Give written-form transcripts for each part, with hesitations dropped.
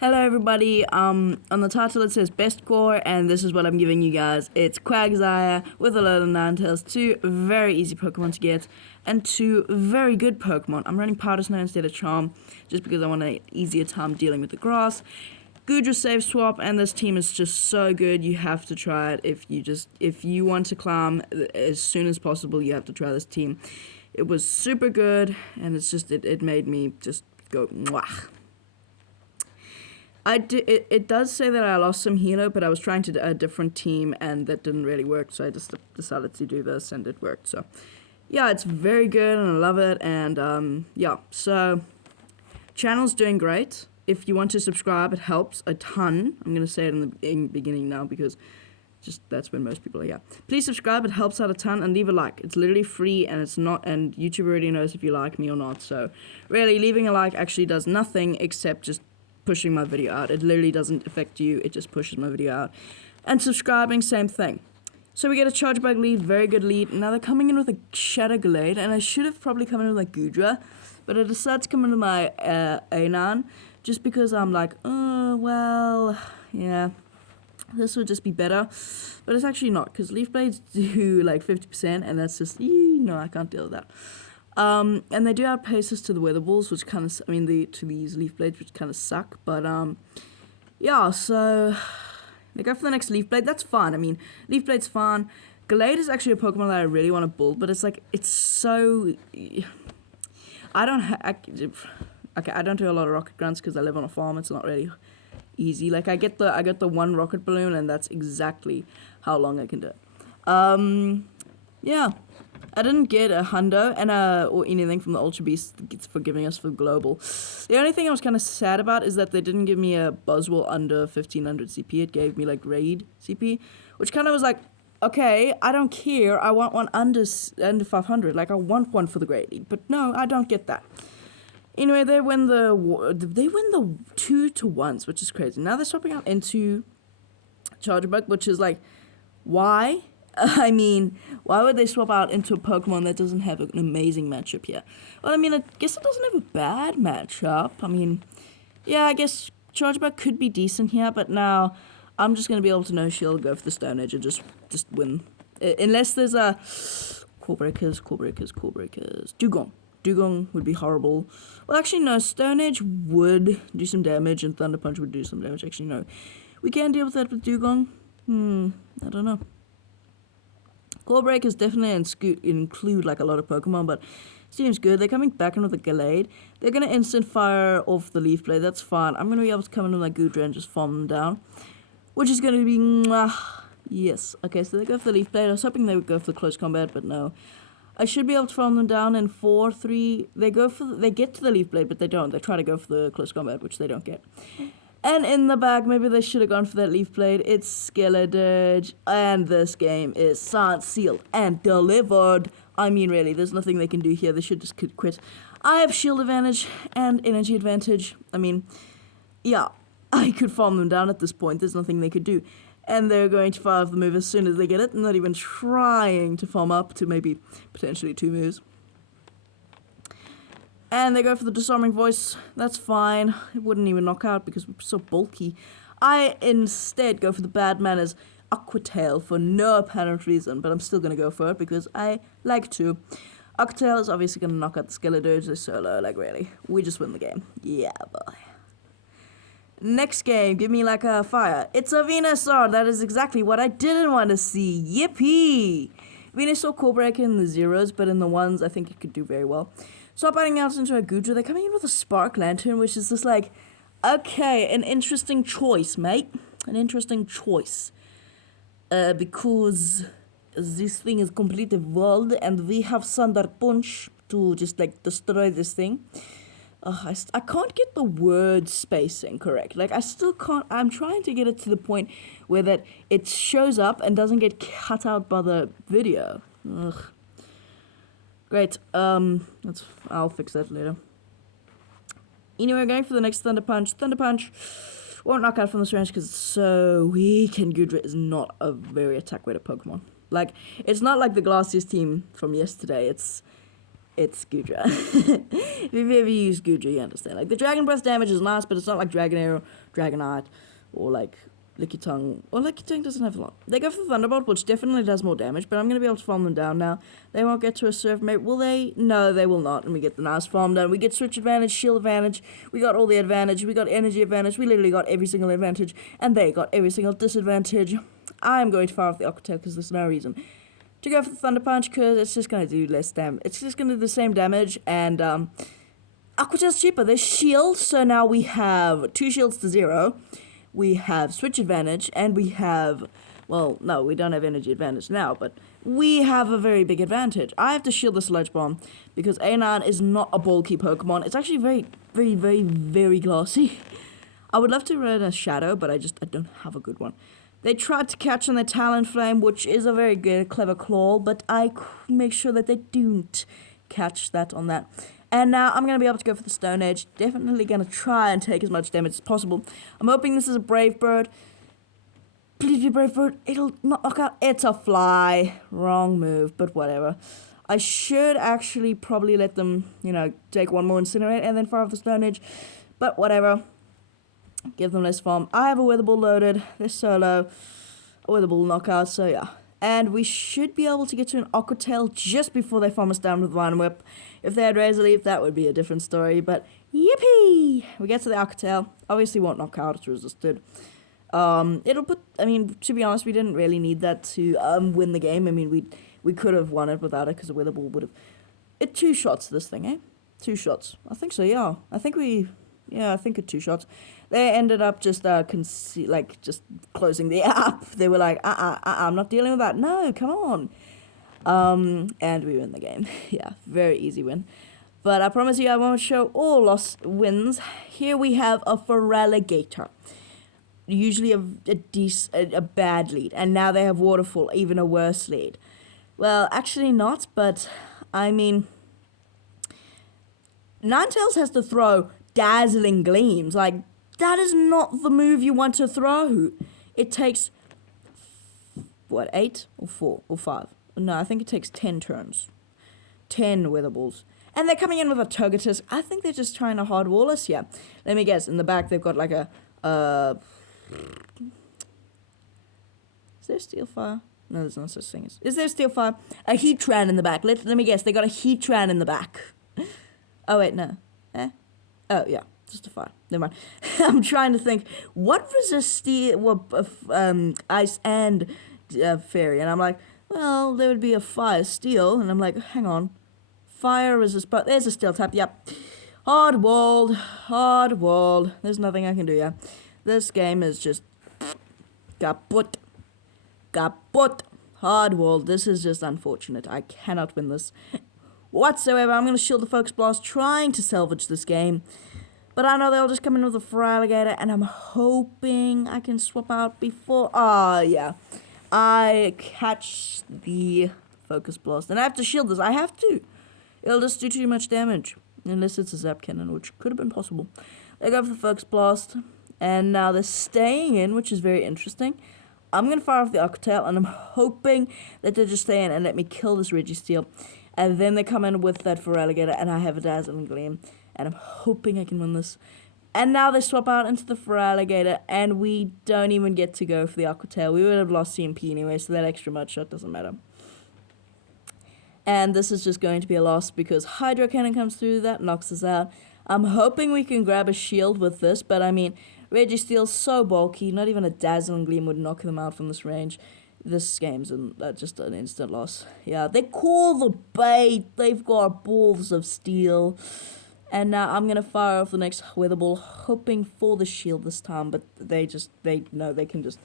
Hello everybody, on the title it says Best Core, and this is what I'm giving you guys. It's Quagsire with a load of Ninetales, two very easy Pokemon to get, and two very good Pokemon. I'm running Powder Snow instead of Charm, just because I want an easier time dealing with the grass. Gudra save swap, and this team is just so good, you have to try it. If you want to climb as soon as possible, you have to try this team. It was super good, and it made me just go mwah. It does say that I lost some healer, but I was trying to do a different team and that didn't really work, so I just decided to do this and it worked. So yeah, it's very good and I love it, and yeah, so channel's doing great. If you want to subscribe, it helps a ton. I'm gonna say it in the beginning now because that's when most people are here. Please subscribe, it helps out a ton, and leave a like. It's literally free, and YouTube already knows if you like me or not, so really leaving a like actually does nothing except just pushing my video out. It literally doesn't affect you, it just pushes my video out. And subscribing, same thing. So we get a Charge Bug lead, very good lead. Now they're coming in with a Shadow Glade, and I should have probably come in with a Gudra, but I decided to come in with my Anon, just because I'm like, oh, well, yeah, this would just be better. But it's actually not, because Leaf Blades do like 50%, and that's just, no, I can't deal with that. And they do add paces to the Weather Balls, which kind of, to these Leaf Blades, which kind of suck, but, yeah, so they go for the next Leaf Blade. That's fine. Leaf Blade's fine. Glade is actually a Pokemon that I really want to build, but it's like, it's so, I don't do a lot of rocket grunts because I live on a farm. It's not really easy. Like, I get the one rocket balloon, and that's exactly how long I can do it. Yeah. I didn't get a hundo or anything from the Ultra Beast for giving us for global. The only thing I was kind of sad about is that they didn't give me a Buzzwole under 1500 CP. It gave me like raid CP, which kind of was like, okay, I don't care. I want one under 500. Like, I want one for the Great League, but no, I don't get that. Anyway, they win the 2-to-1s, which is crazy. Now they're swapping out into Charge Bug, which is like, why? Why would they swap out into a Pokemon that doesn't have an amazing matchup here? Well, I guess it doesn't have a bad matchup. Yeah, I guess Charge Bug could be decent here, but now I'm just going to be able to no shield, go for the Stone Edge, and just win. Unless there's a Core Breakers. Dugong would be horrible. Well, actually, no, Stone Edge would do some damage, and Thunder Punch would do some damage. Actually, no. We can deal with that with Dugong. I don't know. Core Breakers definitely include like a lot of Pokemon, but seems good. They're coming back in with a Glade. They're going to instant fire off the Leaf Blade. That's fine. I'm going to be able to come in with my Gudra and just farm them down, which is going to be yes. Okay, so they go for the Leaf Blade. I was hoping they would go for the close combat, but no. I should be able to farm them down in 4-3. They get to the Leaf Blade, but they don't. They try to go for the close combat, which they don't get. And in the back, maybe they should have gone for that Leaf Blade. It's Skeledirge, and this game is signed, sealed, and delivered. Really, there's nothing they can do here. They should just quit. I have shield advantage and energy advantage. Yeah, I could farm them down at this point. There's nothing they could do. And they're going to fire off the move as soon as they get it, not even trying to farm up to maybe potentially 2 moves. And they go for the Disarming Voice. That's fine. It wouldn't even knock out because we're so bulky. I instead go for the Bad Manners Aqua Tail for no apparent reason, but I'm still going to go for it because I like to. Aqua Tail is obviously going to knock out the Skeledirge. They're solo, like really. We just win the game. Yeah, boy. Next game, give me like a fire. It's a Venusaur. That is exactly what I didn't want to see. Yippee! Venusaur Core Breaker in the 0s, but in the 1s, I think it could do very well. Swap adding out into a Gudra. They're coming in with a Spark Lantern, which is just like, okay, an interesting choice, mate. An interesting choice. Because this thing is completely evolved, and we have Thunder Punch to just like destroy this thing. I can't get the word spacing correct. Like, I still can't. I'm trying to get it to the point where that it shows up and doesn't get cut out by the video. Ugh. Great. I'll fix that later. Anyway, going for the next Thunder Punch. Thunder Punch won't knock out from this range because it's so weak, and Gudra is not a very attack-weighted Pokemon. Like, it's not like the Glacius team from yesterday. it's Goodra. If you've ever used Goodra, you understand. Like, the Dragon Breath damage is nice, but it's not like Dragon Arrow, Dragonite, or like Lickitung. Or Lickitung doesn't have a lot. They go for Thunderbolt, which definitely does more damage, but I'm going to be able to farm them down now. They won't get to a Surf Mate. Will they? No, they will not. And we get the nice farm done. We get Switch advantage, Shield advantage. We got all the advantage. We got Energy advantage. We literally got every single advantage. And they got every single disadvantage. I am going to fire off the Aqua Tail because there's no reason to go for the Thunder Punch, because it's just going to do less damage. It's just going to do the same damage, and Aqua Tail's cheaper. There's Shield, so now we have 2 shields to 0. We have Switch advantage, and we have, well, no, we don't have Energy advantage now, but we have a very big advantage. I have to shield the Sludge Bomb, because A9 is not a bulky Pokemon. It's actually very, very, very, very glassy. I would love to run a Shadow, but I don't have a good one. They tried to catch on the Talonflame, which is a very good, clever claw, but I make sure that they don't catch that on that. And now I'm going to be able to go for the Stone Edge. Definitely going to try and take as much damage as possible. I'm hoping this is a Brave Bird. Please be Brave Bird. It'll not knock out. It's a Fly. Wrong move, but whatever. I should actually probably let them, take one more Incinerate and then fire off the Stone Edge. But whatever. Give them less farm. I have a Weather Ball loaded. They're solo. A Weather Ball knockout, so yeah. And we should be able to get to an Aqua Tail just before they farm us down with Vine Whip. If they had Razor Leaf, that would be a different story. But yippee! We get to the Aqua Tail. Obviously won't knock out. It's resisted. It'll put... to be honest, we didn't really need that to win the game. We could have won it without it because the Weather Ball would have... It 2 shots, this thing, eh? 2 shots. I think so, yeah. I think it 2 shots. They ended up just just closing the app. They were like, I'm not dealing with that. No, come on. And we win the game. Yeah, very easy win. But I promise you, I won't show all lost wins. Here we have a Feraligatr. Usually a bad lead. And now they have Waterfall, even a worse lead. Well, actually not, but Ninetales has to throw Dazzling Gleams. Like, that is not the move you want to throw. It takes, 8 or 4 or 5? No, I think it takes 10 turns. 10 Weather Balls. And they're coming in with a Togetic. I think they're just trying to hardwall us here. Let me guess. In the back, they've got like a... Is there Steel Fire? No, there's no such thing. Is there Steel Fire? A Heatran in the back. Let me guess. They got a Heatran in the back. Oh, wait, no. Oh, yeah. Just a fire. Never mind. I'm trying to think. What resists steel, ice and fairy? And I'm like, well, there would be a fire steel. And I'm like, hang on. Fire resists, but there's a steel type. Yep. Hard-walled. Hard-walled. There's nothing I can do, yeah. This game is just kaput. Kaput. Hard-walled. This is just unfortunate. I cannot win this whatsoever. I'm going to shield the Focus Blast, trying to salvage this game. But I know they'll just come in with a Feraligatr, and I'm hoping I can swap out before... yeah. I catch the Focus Blast. And I have to shield this. I have to. It'll just do too much damage. Unless it's a Zap Cannon, which could have been possible. They go for the Focus Blast. And now they're staying in, which is very interesting. I'm going to fire off the Aqua Tail, and I'm hoping that they just stay in and let me kill this Registeel. And then they come in with that Feraligatr, and I have a Dazzling Gleam. And I'm hoping I can win this. And now they swap out into the Feraligatr, and we don't even get to go for the Aqua Tail. We would have lost CMP anyway, so that extra mud shot doesn't matter. And this is just going to be a loss because Hydro Cannon comes through, that knocks us out. I'm hoping we can grab a shield with this, but Registeel's so bulky, not even a Dazzling Gleam would knock them out from this range. This game's just an instant loss. Yeah, they call the bait. They've got balls of steel. And now I'm going to fire off the next Weather Ball, hoping for the shield this time, but they know they can just...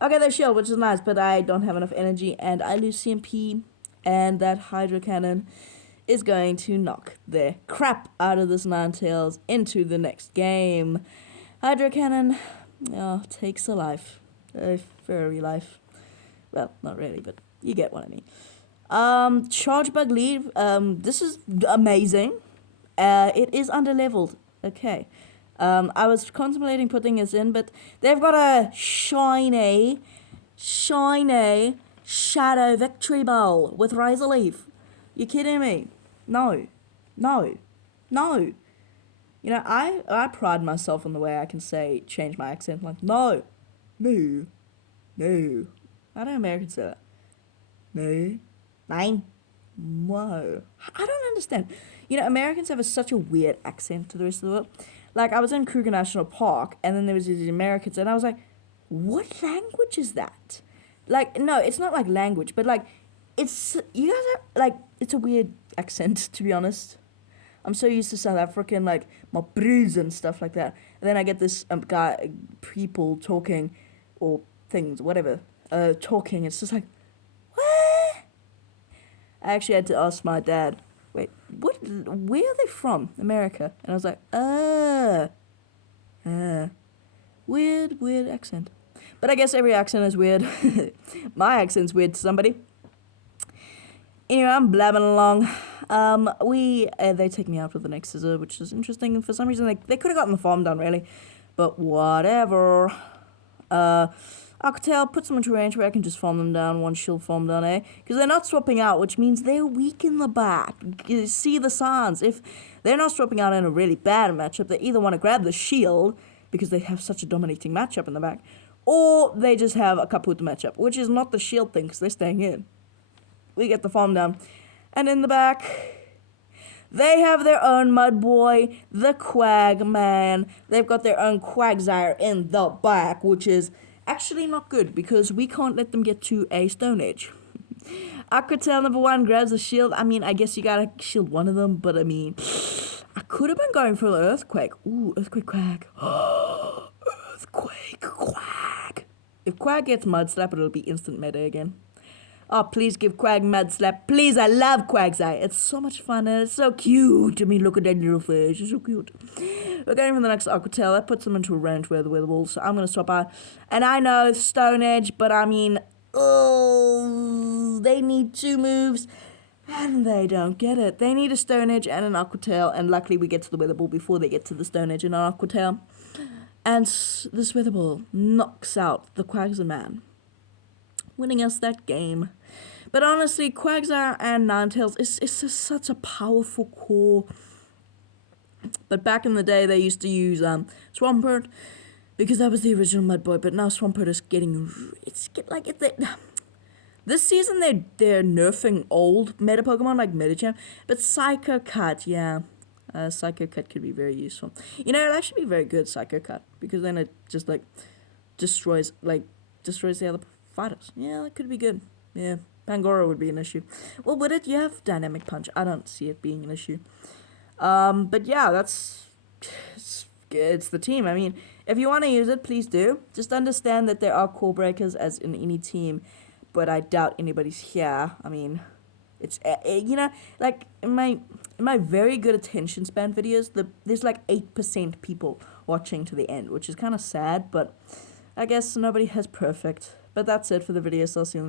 Okay, they shield, which is nice, but I don't have enough energy, and I lose CMP, and that Hydro Cannon is going to knock the crap out of this Ninetales into the next game. Hydro Cannon takes a life. A furry life. Well, not really, but you get what I mean. Charge Bug lead. This is amazing. It is underleveled. Okay. I was contemplating putting this in, but they've got a shiny Shadow Victory Ball with Razor Leaf. You kidding me? No. No. No. You know, I pride myself on the way I can say, change my accent. Like, no. No. No. How do Americans say that? No. Nine. Whoa. I don't understand. You know, Americans have such a weird accent to the rest of the world. Like, I was in Kruger National Park, and then there was these Americans, and I was like, what language is that? Like, no, it's not like language, but like, it's, you guys are, like, it's a weird accent, to be honest. I'm so used to South African, like, my breeze and stuff like that. And then I get this people talking, or things, whatever, talking. It's just like, what? I actually had to ask my dad, wait, where are they from? America. And I was like, weird accent. But I guess every accent is weird. My accent's weird to somebody. Anyway, I'm blabbing along. They take me out with the next scissor, which is interesting. And for some reason, they could have gotten the farm done, really. But whatever. Alcatel puts them into range where I can just farm them down. One shield farm down, eh? Because they're not swapping out, which means they're weak in the back. You see the signs. If they're not swapping out in a really bad matchup, they either want to grab the shield, because they have such a dominating matchup in the back, or they just have a kaput matchup, which is not the shield thing, because they're staying in. We get the farm down. And in the back, they have their own mud boy, the Quag man. They've got their own Quagsire in the back, which is actually not good, because we can't let them get to a Stone Age. Aquatel number 1 grabs a shield. I mean, I guess you gotta shield one of them, but I mean, I could have been going for the Earthquake. Ooh, Earthquake Quag. Earthquake Quag. If Quag gets Mud Slap, it'll be instant meta again. Oh, please give Quag Mud Slap. Please, I love Quagsire. It's so much fun and it's so cute. I mean, look at that little fish. It's so cute. We're going for the next Aquatel. That puts them into a range where the walls. So I'm going to swap out. And I know Stone Edge, but I mean, they need 2 moves. And they don't get it. They need a Stone Edge and an Aquatail. And luckily we get to the Weather Ball before they get to the Stone Edge and an Aquatail. And this Weather Ball knocks out the Quagsire, winning us that game. But honestly, Quagsire and Ninetales is just such a powerful core. But back in the day, they used to use Swampert, because that was the original Mud Boy. But now Swampert is this season they're nerfing old meta Pokemon like Medicham. But Psycho Cut, yeah. Psycho Cut could be very useful. You know, it'd actually be very good, Psycho Cut, because then it just destroys the other fighters. Yeah, that could be good. Yeah, Pangoro would be an issue. Well, would it? You have Dynamic Punch. I don't see it being an issue. But yeah, it's the team. I mean, if you want to use it, please do. Just understand that there are core breakers as in any team, but I doubt anybody's here. I mean, it's you know, like in my very good attention span videos, there's like 8% people watching to the end, which is kind of sad, but I guess nobody has perfect. But that's it for the video, so I'll see you in the next